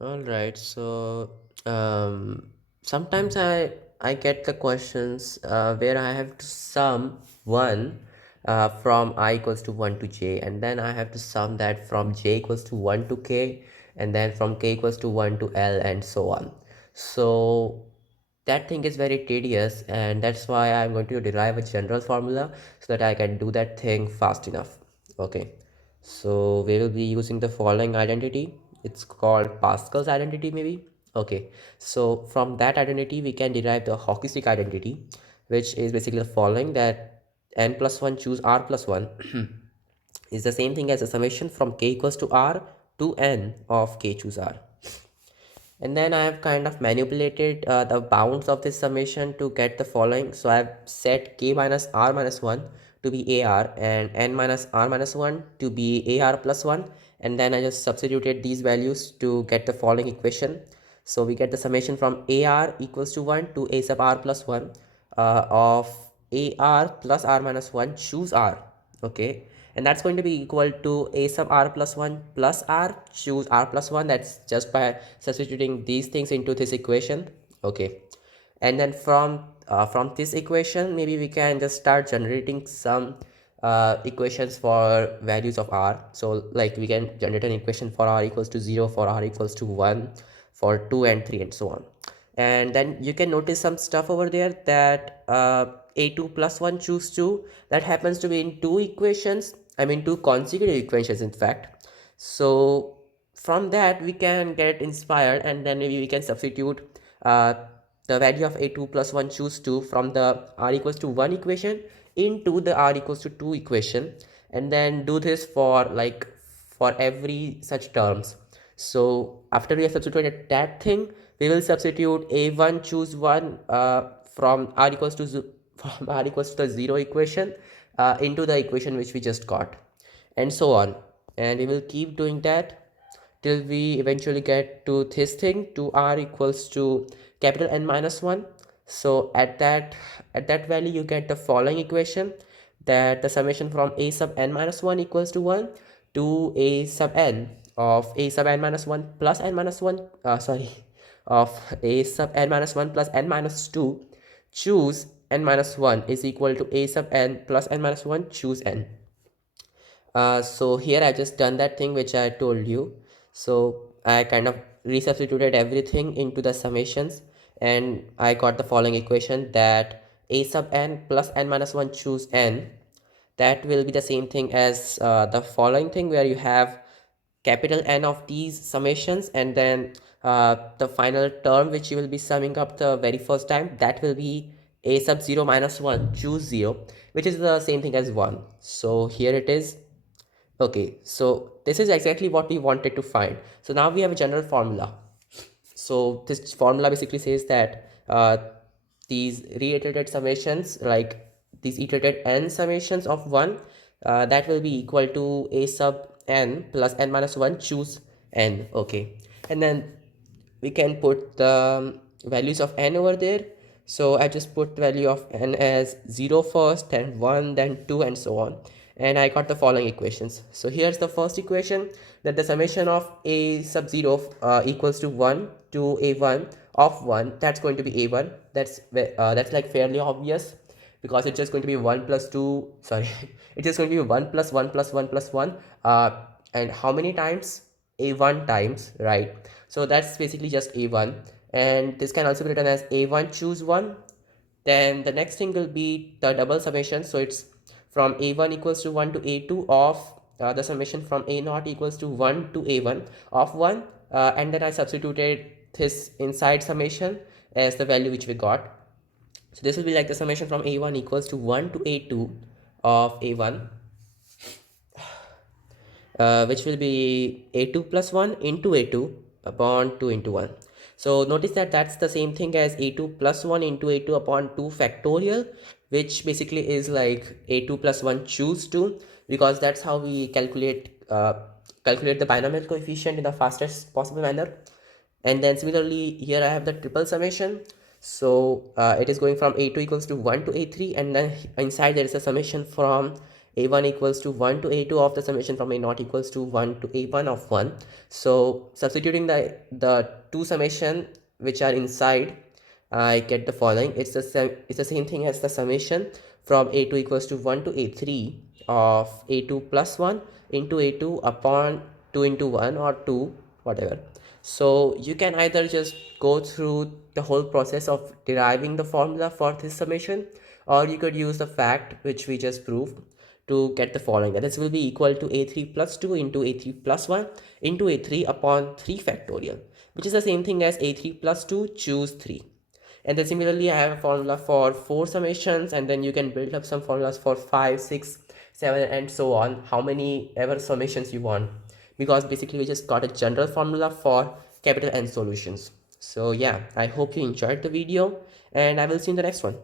All right. So sometimes I get the questions where I have to sum one from I equals to 1 to j, and then I have to sum that from j equals to 1 to k, and then from k equals to 1 to l, and so on. So that thing is very tedious, and that's why I'm going to derive a general formula so that I can do that thing fast enough. Okay, so we will be using the following identity. It's called Pascal's identity, maybe. Okay, so from that identity we can derive the hockey stick identity, which is basically the following: that n plus 1 choose r plus 1 is the same thing as a summation from k equals to r to n of k choose r. And then I have kind of manipulated the bounds of this summation to get the following. So I've set k minus r minus 1 to be ar and n minus r minus 1 to be ar plus 1, and then I just substituted these values to get the following equation. So we get the summation from ar equals to 1 to a sub r plus 1 of ar plus r minus 1 choose r. Okay, and that's going to be equal to a sub r plus 1 plus r choose r plus 1. That's just by substituting these things into this equation. Okay, and then from this equation maybe we can just start generating some equations for values of r. So like we can generate an equation for r equals to 0, for r equals to 1, for 2 and 3, and so on. And then you can notice some stuff over there that a2 plus 1 choose 2, that happens to be in two equations, I mean two consecutive equations in fact. So from that we can get inspired, and then maybe we can substitute the value of a2 plus 1 choose 2 from the r equals to 1 equation into the r equals to 2 equation, and then do this for for every such terms. So after we have substituted that thing, we will substitute a1 choose 1 from r equals to from r equals to the 0 equation into the equation which we just got, and so on. And we will keep doing that till we eventually get to this thing, to r equals to capital N minus 1. So at that value you get the following equation, that the summation from a sub n minus 1 equals to 1 to a sub n of a sub n minus 1 plus n minus 1 sorry, of a sub n minus 1 plus n minus 2 choose n minus 1 is equal to a sub n plus n minus 1 choose n. So here I just done that thing which I told you. So I kind of resubstituted everything into the summations, and I got the following equation, that a sub n plus n minus 1 choose n, that will be the same thing as the following thing, where you have capital N of these summations, and then the final term which you will be summing up the very first time, that will be a sub 0 minus 1 choose 0, which is the same thing as 1. So here it is. Okay, so this is exactly what we wanted to find. So now we have a general formula. So this formula basically says that these reiterated summations, like these iterated n summations of 1, that will be equal to a sub n plus n minus 1 choose n. Okay, and then we can put the values of n over there. So I just put the value of n as 0 first, then 1, then 2, and so on, and I got the following equations. So here's the first equation, that the summation of a sub 0 equals to 1 to a1 of 1, that's going to be a1. That's like fairly obvious, because it's just going to be 1 plus 2, sorry, it's just going to be 1 plus 1 plus 1 plus 1, and how many times? A1 times, right? So that's basically just a1, and this can also be written as a1 choose 1. Then the next thing will be the double summation, so it's from a1 equals to 1 to a2 of the summation from a naught equals to 1 to a1 of 1, and then I substituted this inside summation as the value which we got. So this will be like the summation from a1 equals to 1 to a2 of a1, which will be a2 plus 1 into a2 upon 2 into 1. So notice that that's the same thing as a2 plus 1 into a2 upon 2 factorial, which basically is like a2 plus 1 choose 2, because that's how we calculate the binomial coefficient in the fastest possible manner. And then similarly here I have the triple summation. So it is going from a2 equals to 1 to a3, and then inside there is a summation from a1 equals to 1 to a2 of the summation from a naught equals to 1 to a1 of 1. So substituting the two summation which are inside, I get the following. It's the same thing as the summation from a2 equals to 1 to a3 of a2 plus 1 into a2 upon 2 into 1 or 2, whatever. So you can either just go through the whole process of deriving the formula for this summation, or you could use the fact which we just proved to get the following, that this will be equal to a3 plus 2 into a3 plus 1 into a3 upon 3 factorial, which is the same thing as a3 plus 2 choose 3. And then similarly I have a formula for 4 summations, and then you can build up some formulas for 5, 6, 7 and so on, how many ever summations you want, because basically we just got a general formula for capital N solutions. So yeah, I hope you enjoyed the video, and I will see you in the next one.